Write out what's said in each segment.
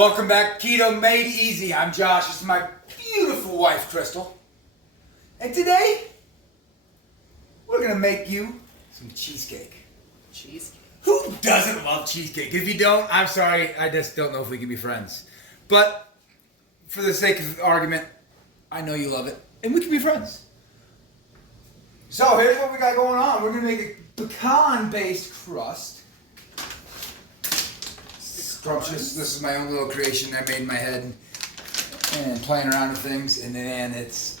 Welcome back, Keto Made Easy. I'm Josh. This is my beautiful wife, Crystal. And today, we're gonna make you some cheesecake. Cheesecake? Who doesn't love cheesecake? If you don't, I'm sorry. I just don't know if we can be friends. But for the sake of the argument, I know you love it, and we can be friends. So here's what we got going on. We're gonna make a pecan-based crust. Scrumptious. This is my own little creation I made in my head and playing around with things, and then it's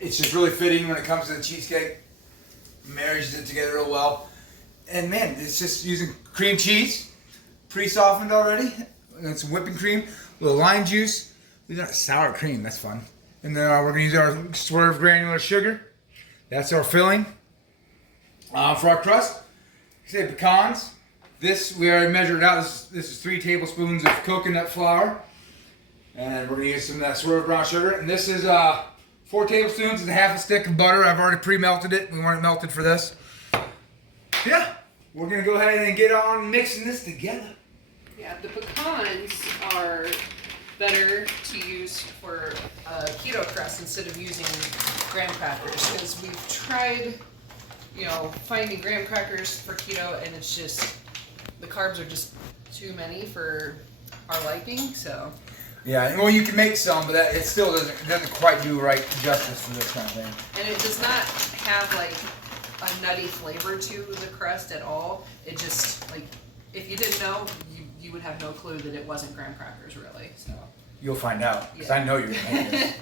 just really fitting when it comes to the cheesecake. Marries it together real well, and man, it's just using cream cheese, pre-softened already, and some whipping cream, a little lime juice. We got sour cream. That's fun. And then we're gonna use our swerve granular sugar. That's our filling. For our crust, say pecans. This, we already measured out. This is 3 tablespoons of coconut flour. And we're going to use some of that swerve brown sugar. And this is 4 tablespoons. It's a half a stick of butter. I've already pre-melted it. We want it melted for this. Yeah, we're going to go ahead and get on mixing this together. Yeah, the pecans are better to use for keto crust instead of using graham crackers, because we've tried, finding graham crackers for keto, and it's just, the carbs are just too many for our liking, so. Yeah, well, you can make some, but it still doesn't quite do right justice to this kind of thing. And it does not have like a nutty flavor to the crust at all. It just, like, if you didn't know, you would have no clue that it wasn't graham crackers, really. So you'll find out, because yeah. I know you're going to make this.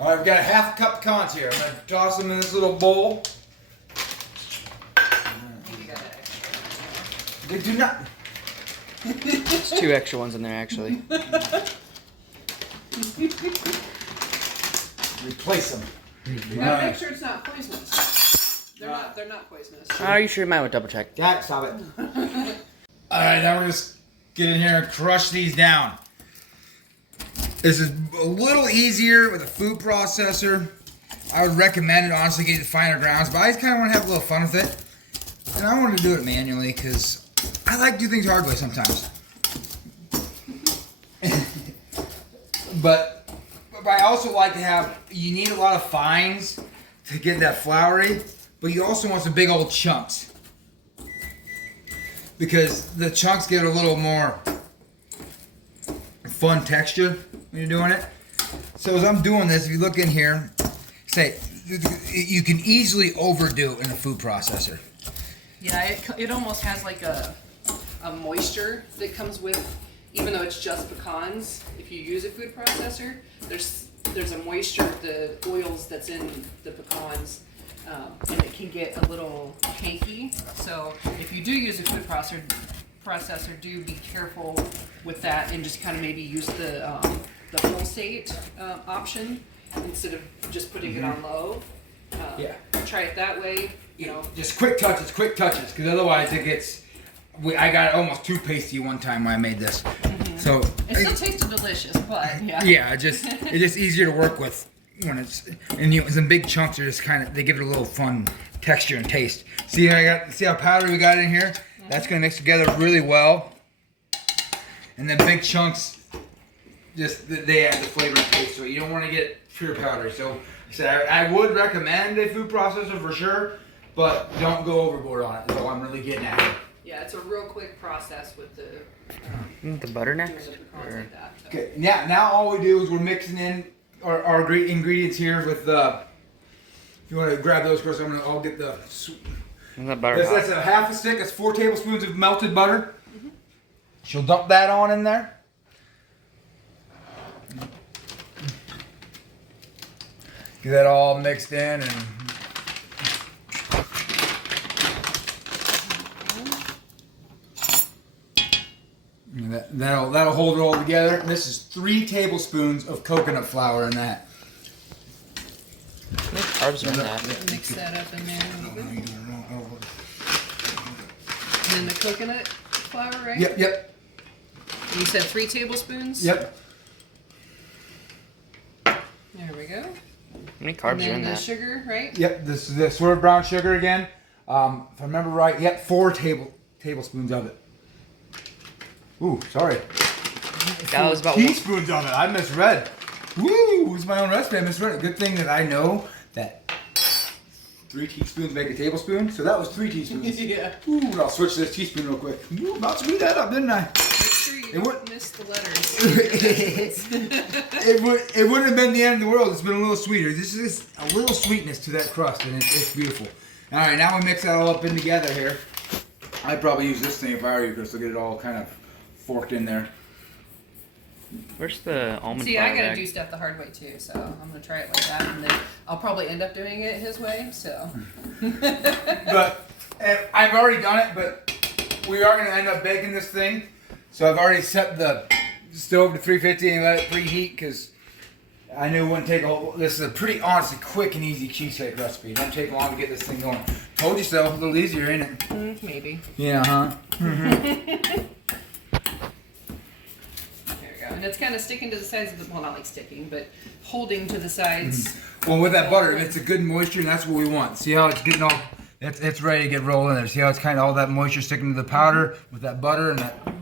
All right, we've got a half cup pecans here. I'm going to toss them in this little bowl. They do not. There's 2 extra ones in there, actually. Replace them. Now make sure it's not poisonous. They're not poisonous. Are you sure you might want to double check? Yeah, stop it. All right, now we're just get in here and crush these down. This is a little easier with a food processor. I would recommend it, honestly, get the finer grounds, but I just kind of want to have a little fun with it. And I want to do it manually because I like to do things hard way sometimes. but I also like to have, you need a lot of fines to get that floury, but you also want some big old chunks. Because the chunks get a little more fun texture when you're doing it. So as I'm doing this, if you look in here, say, you can easily overdo it in a food processor. Yeah, it almost has like a moisture that comes with, even though it's just pecans. If you use a food processor, there's a moisture, the oils that's in the pecans, and it can get a little cakey. So if you do use a food processor, do be careful with that, and just kind of maybe use the full state option instead of just putting it on low. Yeah. Try it that way. Just quick touches, because otherwise it gets. I got almost too pasty one time when I made this. Mm-hmm. So it still tasted delicious, but yeah. Yeah, it's just easier to work with when it's some big chunks are just they give it a little fun texture and taste. See how powdery we got in here? Mm-hmm. That's gonna mix together really well. And then big chunks, they add the flavor and taste to it. You don't want to get pure powdery. So like I said, I would recommend a food processor for sure, but don't go overboard on it. So I'm really getting at it. Yeah, it's a real quick process with The butter next? doing the pecans like that. So. Okay, yeah. Now all we do is we're mixing in our ingredients here with if you want to grab those first, I'll get the. The butter. That's a half a stick. That's 4 tablespoons of melted butter. Mm-hmm. She'll dump that on in there. Get that all mixed in and. That'll hold it all together. And this is 3 tablespoons of coconut flour in that. How many carbs are in that? Mix that up in there a little bit. And then the coconut flour, right? Yep. You said 3 tablespoons? Yep. There we go. How many carbs And are then in the that? sugar, right? Yep, this is the swerve brown sugar again. If I remember right, 4 tablespoons of it. Ooh, sorry. That was about teaspoons of it. I misread. Woo! It's my own recipe. I misread it. Good thing that I know that 3 teaspoons make a tablespoon. So that was 3 teaspoons. Yeah. Ooh, I'll switch to this teaspoon real quick. Ooh, about to screw that up, didn't I? Make sure you It would- don't miss the letters. it wouldn't have been the end of the world. It's been a little sweeter. This is a little sweetness to that crust, and it's beautiful. All right, now we mix that all up in together here. I'd probably use this thing if I were you, because to get it all kind of forked in there. Where's the almond See, flour I gotta bag? do stuff the hard way too, so I'm gonna try it like that, and then I'll probably end up doing it his way. So. But I've already done it, but we are going to end up baking this thing. So I've already set the stove to 350 and let it preheat because I knew it wouldn't take a whole. This is a pretty honestly quick and easy cheesecake recipe. It don't take long to get this thing going. Told you so. A little easier, ain't it? Maybe. Yeah, huh? There we go. And it's kind of sticking to the sides of the, well, not like sticking, but holding to the sides. Well, with that butter, it's a good moisture, and that's what we want. See how it's getting all. It's ready to get rolled in there. See how it's kind of all that moisture sticking to the powder with that butter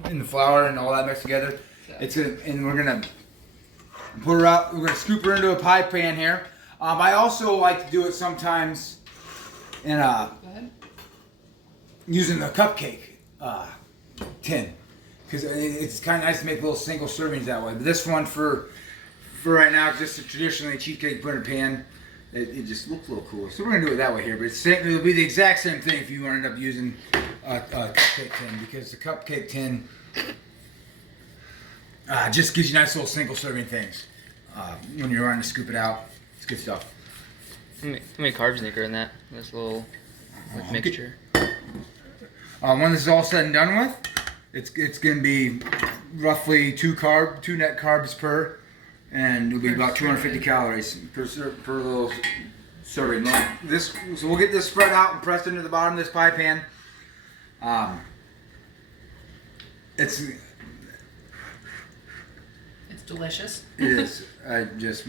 and the flour and all that mixed together. It's gonna, and we're gonna put her out. We're gonna scoop her into a pie pan here. I also like to do it sometimes in Go ahead. using the cupcake tin because it's kind of nice to make little single servings that way. But this one for right now, just a traditionally cheesecake butter pan. It just looks a little cooler. So we're going to do it that way here. But it'll be the exact same thing if you end up using a cupcake tin. Because the cupcake tin just gives you nice little single serving things. When you're trying to scoop it out. It's good stuff. How many carbs think are in that? This little mixture. When this is all said and done with, it's going to be roughly 2 net carbs per. And it'll be about 250 calories per little serving. So we'll get this spread out and pressed into the bottom of this pie pan. It's delicious. It is. I just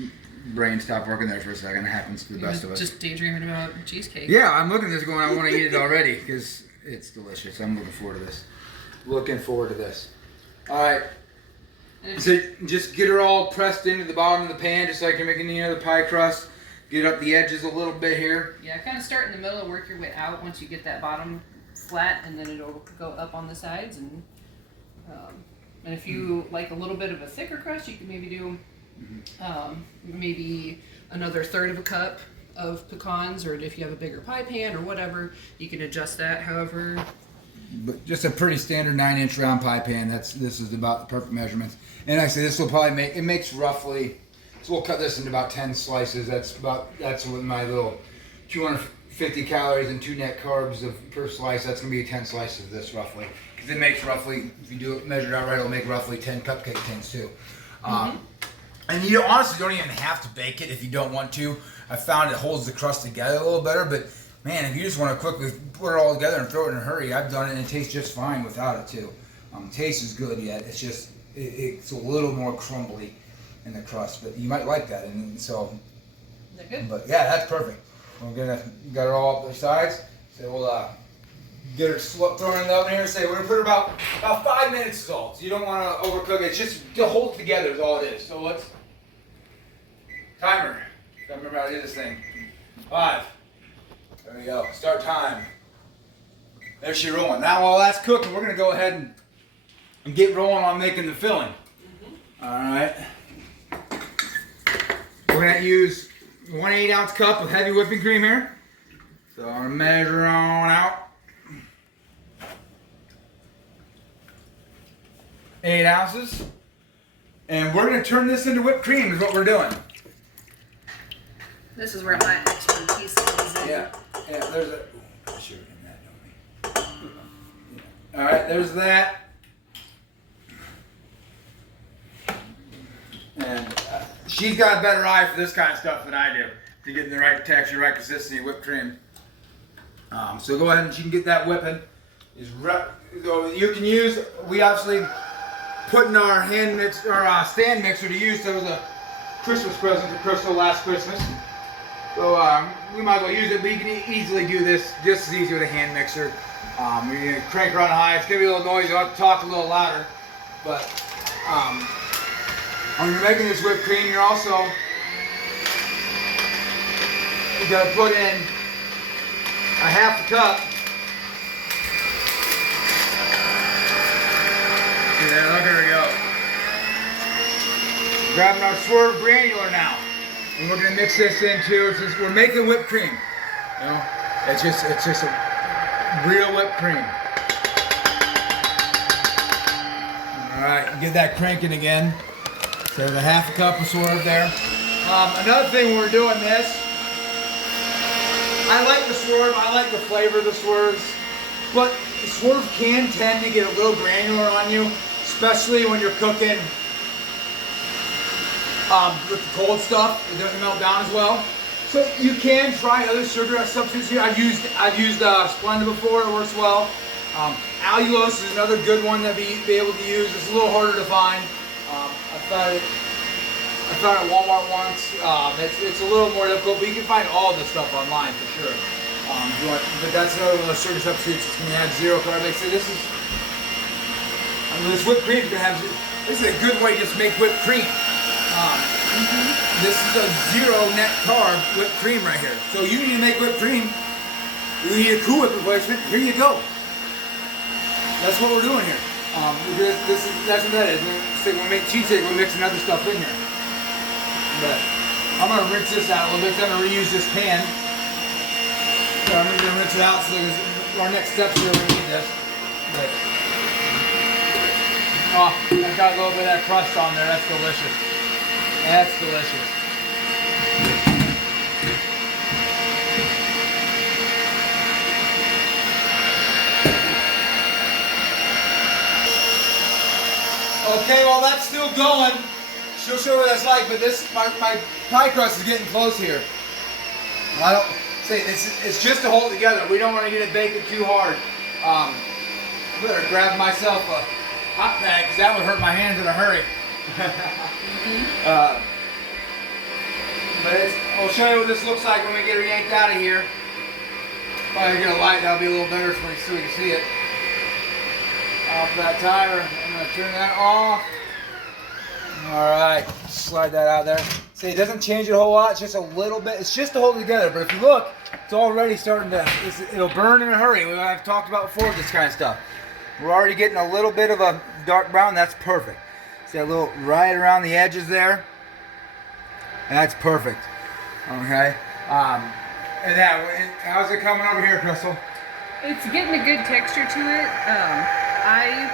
brain stopped working there for a second. It happens to the best of us. Just daydreaming about cheesecake. Yeah, I'm looking at this going, I want to eat it already because it's delicious. I'm looking forward to this. All right. So just get her all pressed into the bottom of the pan, just like you're making any other pie crust. Get up the edges a little bit here. Yeah, kind of start in the middle and work your way out once you get that bottom flat, and then it'll go up on the sides. And if you like a little bit of a thicker crust, you can maybe do maybe another 1/3 of a cup of pecans, or if you have a bigger pie pan or whatever, you can adjust that however. But just a pretty standard 9-inch round pie pan. This is about the perfect measurements. And like I say, this will probably makes roughly. So we'll cut this into about 10 slices. That's with my little 250 calories and 2 net carbs per slice. That's gonna be 10 slices of this roughly. Because it makes roughly, if you do it measured out right, it'll make roughly 10 cupcake tins too. And you honestly don't even have to bake it if you don't want to. I found it holds the crust together a little better, but man, if you just want to quickly put it all together and throw it in a hurry, I've done it and it tastes just fine without it too. Taste is good yet. It's just it's a little more crumbly in the crust, but you might like that. And so, Is that good? but yeah, that's perfect. We're gonna got her all up the sides. So we'll get her thrown in the oven here. Say we're gonna put her about 5 minutes is all. So you don't want to overcook it. It's just to hold it together is all it is. So let's timer. Gotta remember how to do this thing. 5. There we go. Start time. There's she rolling. Now while that's cooking, we're gonna go ahead and get rolling on making the filling. All right. We're gonna use 1 8-ounce cup of heavy whipping cream here. So I'm gonna measure on out. 8 ounces. And we're gonna turn this into whipped cream is what we're doing. This is where my expertise comes in. Yeah, there's a. Ooh, sure, in that, don't we? Yeah. All right, there's that. And she's got a better eye for this kind of stuff than I do to get the right texture, right consistency, whipped cream. So go ahead and you can get that whipping. You can use. We obviously put in our hand mix or stand mixer to use. There was a Christmas present to Crystal last Christmas. So we might as well use it, but you can easily do this just as easy with a hand mixer. You're going to crank her on high. It's going to be a little noisy. I'll have to talk a little louder. But When you're making this whipped cream, you gotta put in a half a cup. See there, look, there we go. Grabbing our swerve granular now. And we're gonna mix this into, we're making whipped cream. You know, it's just a real whipped cream. All right, get that cranking again. So there's a half a cup of swerve there. Another thing when we're doing this, I like the swerve, I like the flavor of the swerves, but the swerve can tend to get a little granular on you, especially when you're cooking with the cold stuff. It doesn't melt down as well. So you can try other sugar substitutes here. I've used Splenda before, it works well. Allulose is another good one that be able to use. It's a little harder to find. I found it at Walmart once. It's a little more difficult, but you can find all this stuff online for sure. But that's another one of those sugar substitutes that's going to have zero carbs. Like I said, this whipped cream is going to have. This is a good way to just make whipped cream. This is a zero net carb whipped cream right here. So you need to make whipped cream. You need a Cool Whip replacement. Here you go. That's what we're doing here. That's what that is. So when we make cheesecake, we're mixing other stuff in here. But I'm gonna rinse this out a little bit. I'm gonna reuse this pan. So I'm gonna rinse it out. So our next steps here, we need this. But, I've got a little bit of that crust on there. That's delicious. That's delicious. Okay, well that's still going. She'll show what that's like, but my pie crust is getting close here. I don't say it's just to hold it together. We don't want to get it baking too hard. I better grab myself a hot bag because that would hurt my hands in a hurry. But I'll show you what this looks like when we get her yanked out of here. Probably get a light, that'll be a little better so we can see it. Off that tire. I'm going to turn that off. Alright, slide that out there. See, it doesn't change it a whole lot, it's just a little bit. It's just to hold it together, but if you look, it's already starting to, it'll burn in a hurry. I've talked about before this kind of stuff. We're already getting a little bit of a dark brown, that's perfect. See that little right around the edges there? That's perfect. Okay. And how's it coming over here, Crystal? It's getting a good texture to it. I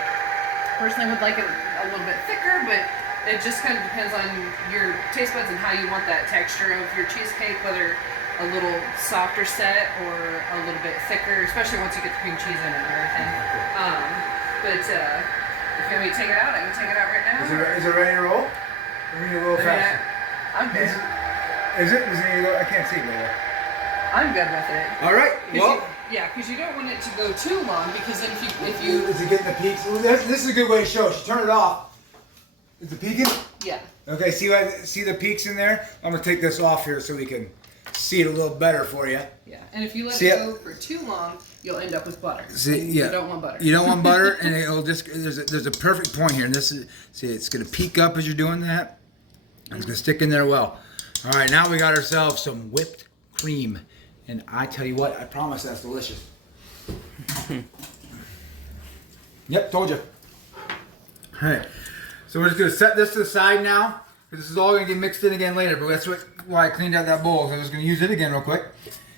personally would like it a little bit thicker, but it just kind of depends on your taste buds and how you want that texture of your cheesecake, whether a little softer set or a little bit thicker, especially once you get the cream cheese in it and everything. But if you want me to take it out, I can take it out right now. Is it ready to roll? We need a little faster. I'm good. Is it? I can't see it right there. I'm good with it. All right. Well. Because you don't want it to go too long, because then if you is it getting the peaks? This is a good way to show. She turn it off. Is it peaking? Yeah. Okay. See the peaks in there? I'm gonna take this off here so we can see it a little better for you. Yeah. And if you let it go for too long, you'll end up with butter. You don't want butter. You don't want butter, and it'll just there's a perfect point here. And this is it's gonna peak up as you're doing that, and it's gonna stick in there well. All right. Now we got ourselves some whipped cream. And I tell you what, I promise that's delicious. Yep, told you. All right, so we're just gonna set this to the side now, because this is all gonna get mixed in again later. But that's why I cleaned out that bowl. So I'm just gonna use it again real quick.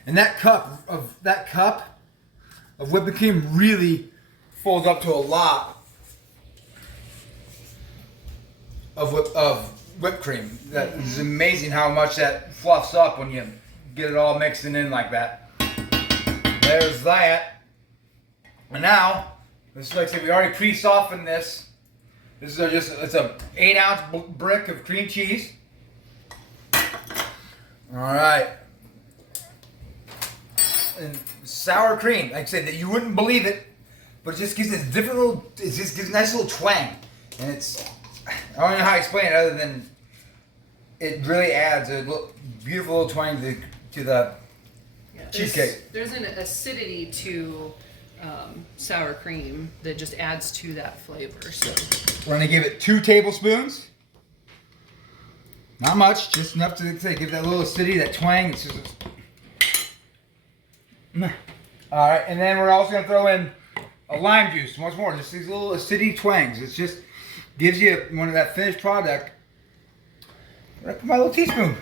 And that cup of whipped cream really folds up to a lot of whipped cream. That is amazing how much that fluffs up when you get it all mixing in like that. There's that. And now, this is like I said, we already pre-softened this. This is it's a 8-ounce brick of cream cheese. All right. And sour cream, like I said, that you wouldn't believe it, but it just gives this it just gives a nice little twang. And I don't know how to explain it other than it really adds a beautiful little twang to the cheesecake. There's an acidity to sour cream that just adds to that flavor. So We're gonna give it 2 tablespoons. Not much, just enough to give that little acidity, that twang. It's just... All right, and then we're also gonna throw in a lime juice once more. Just these little acidity twangs. It just gives you one of that finished product. I put my little teaspoon.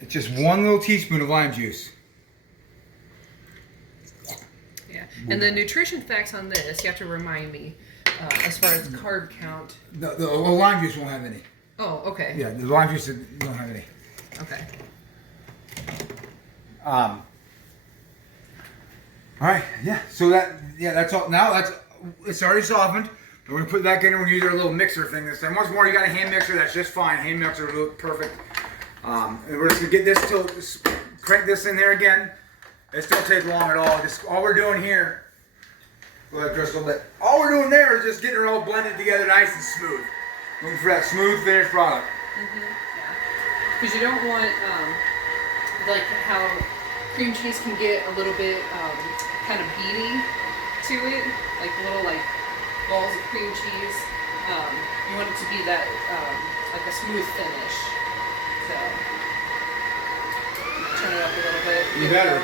It's just 1 little teaspoon of lime juice. yeah, and the nutrition facts on this, you have to remind me as far as carb count. The lime juice won't have any. Oh, okay. Yeah, the lime juice don't have any. Okay. All right, yeah. So that's all. Now it's already softened. We're gonna put it back in and we're gonna use our little mixer thing this time. Once more, you got a hand mixer, that's just fine. Hand mixer will look perfect. And we're just gonna get this crank this in there again. It don't take long at all. Just all we're doing here. Go ahead, Crystal. But all we're doing there is just getting it all blended together, nice and smooth. Looking for that smooth finished product. Because you don't want like how cream cheese can get a little bit kind of beady to it, like little like balls of cream cheese. You want it to be that like a smooth finish. So turn it up a little bit. You better,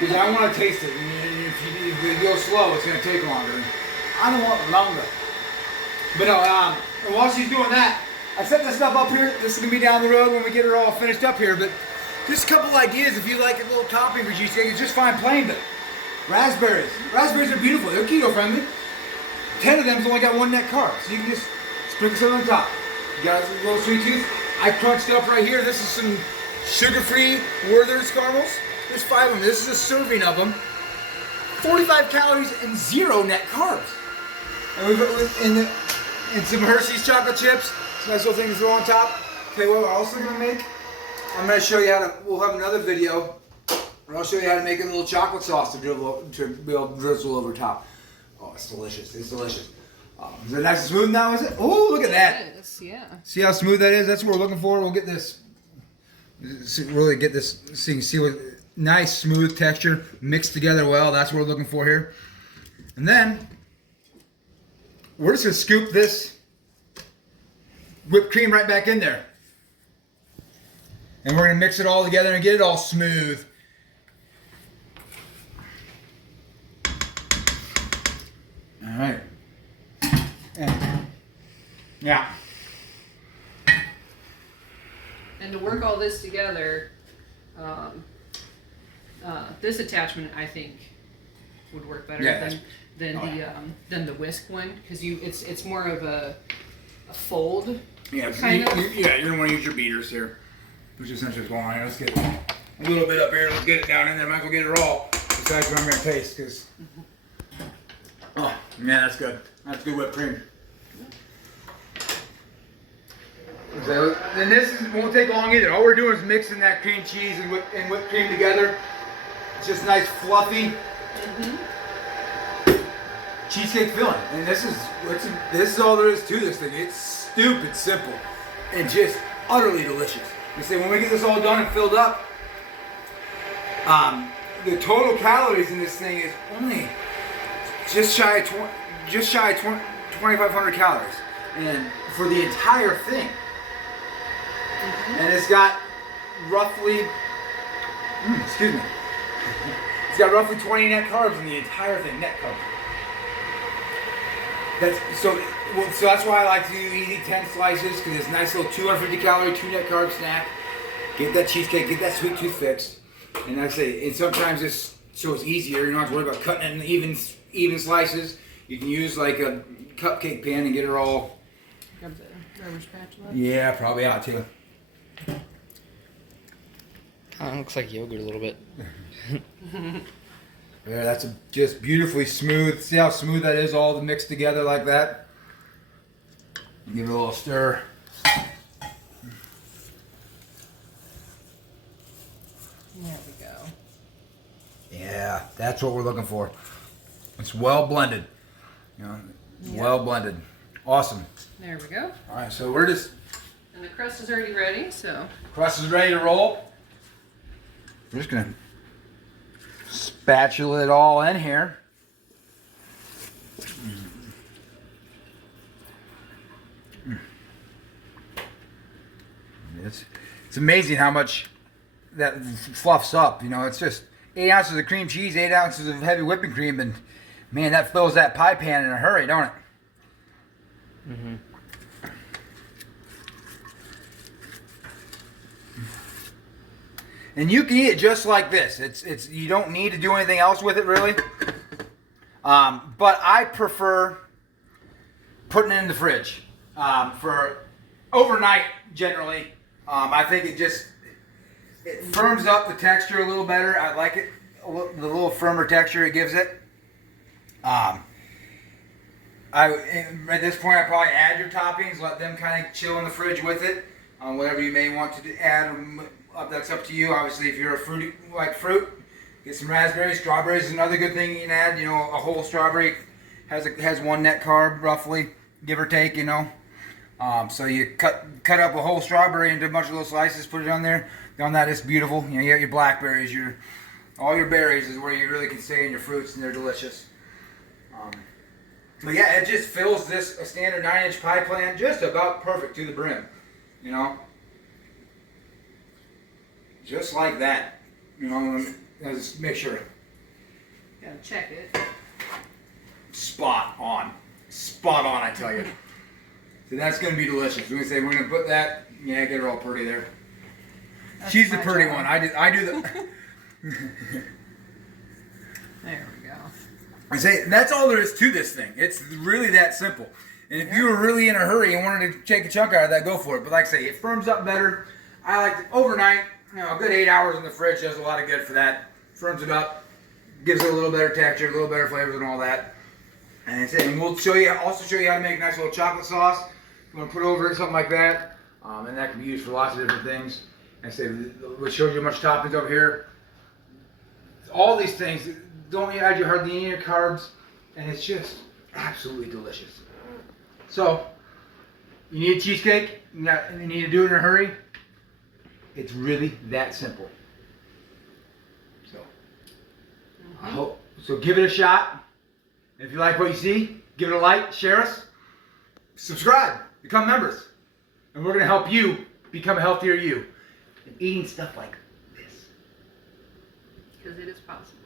because I want to taste it. And if you go slow, it's gonna take longer. I don't want longer. But no, and while she's doing that, I set this stuff up here. This is gonna be down the road when we get her all finished up here. But just a couple ideas if you like a little topping for cheesecake. It's just fine plain, but raspberries. Raspberries are beautiful. They're keto friendly. 10 of them's only got 1 net carb, so you can just sprinkle some on top. You got a little sweet tooth. I crunched up right here. This is some sugar-free Werther's caramels. There's 5 of them. This is a serving of them. 45 calories and 0 net carbs. And we've and some Hershey's chocolate chips. It's a nice little thing to throw on top. Okay, what we're also gonna make, I'm gonna show you how to. We'll have another video where I'll show you how to make a little chocolate sauce to be able to drizzle over top. Oh, it's delicious. It's delicious. Is it nice and smooth now? Is it? Oh, look at that. It is, yeah. See how smooth that is? That's what we're looking for. We'll get this. Really get this. So you can see what nice smooth texture mixed together well. That's what we're looking for here. And then we're just gonna scoop this whipped cream right back in there. And we're gonna mix it all together and get it all smooth. All right. Yeah. And to work all this together, this attachment I think would work better than the whisk one, because it's more of a fold. Yeah, kind of. You're gonna want to use your beaters here, which is essentially what's going on here. Let's get a little bit up here. Let's get it down in there. Might as well get it all. Besides what I'm gonna taste, because oh man, that's good. That's good whipped cream. So, and won't take long either. All we're doing is mixing that cream cheese and whipped cream together. It's just nice, fluffy cheesecake filling. And this is all there is to this thing. It's stupid simple and just utterly delicious. You see, when we get this all done and filled up, the total calories in this thing is only just shy of 2,500 calories, and for the entire thing. And it's got roughly, it's got roughly 20 net carbs in the entire thing, net carbs. So that's why I like to do easy 10 slices, because it's a nice little 250 calorie, 2 net carb snack. Get that cheesecake, get that sweet tooth fixed. And like I say, sometimes it's easier. You don't have to worry about cutting it in even slices. You can use like a cupcake pan and get her all. Grab the rubber spatula. Yeah, probably ought to. Looks like yogurt a little bit. Yeah, that's just beautifully smooth. See how smooth that is, all mixed together like that? Give it a little stir. There we go. Yeah, that's what we're looking for. It's well blended. Well blended. Awesome. There we go. All right, so we're just. And the crust is already ready, so. Crust is ready to roll. We're just gonna spatula it all in here. It's amazing how much that fluffs up. You know, it's just 8 ounces of cream cheese, 8 ounces of heavy whipping cream, and man, that fills that pie pan in a hurry, don't it? Mm-hmm. And you can eat it just like this. It's you don't need to do anything else with it really. But I prefer putting it in the fridge for overnight generally. I think it firms up the texture a little better. I like it, the little firmer texture it gives it. At this point, I probably add your toppings, let them kind of chill in the fridge with it. Whatever you may want to add, that's up to you. Obviously, if you're a fruity like fruit, get some raspberries. Strawberries is another good thing you can add. You know, a whole strawberry has 1 net carb roughly, give or take. You know. So you cut up a whole strawberry into a bunch of little slices, put it on there. On that, it's beautiful. You know, you got your blackberries, all your berries is where you really can stay in your fruits, and they're delicious. But yeah, it just fills a standard 9-inch pie pan just about perfect to the brim. You know, just like that. You know, just make sure. Gotta check it. Spot on, I tell you. So that's going to be delicious. We're going to put that. Yeah, get her all pretty there. That's She's the my pretty job. one. I do the. There we go. I say that's all there is to this thing. It's really that simple. And if you were really in a hurry and wanted to take a chunk out of that, go for it. But like I say, it firms up better. I like it overnight. You know, a good 8 hours in the fridge does a lot of good for that. Firms it up, gives it a little better texture, a little better flavors, and all that. And we'll also show you how to make a nice little chocolate sauce. You want to put over it, something like that, and that can be used for lots of different things. And say we showed you a bunch of toppings over here. All these things don't add you hardly any carbs, and it's just absolutely delicious. So you need a cheesecake. You need to do it in a hurry. It's really that simple. So I hope so. Give it a shot. And if you like what you see, give it a like, share us, subscribe, become members, and we're going to help you become a healthier you. And eating stuff like this. Because it is possible.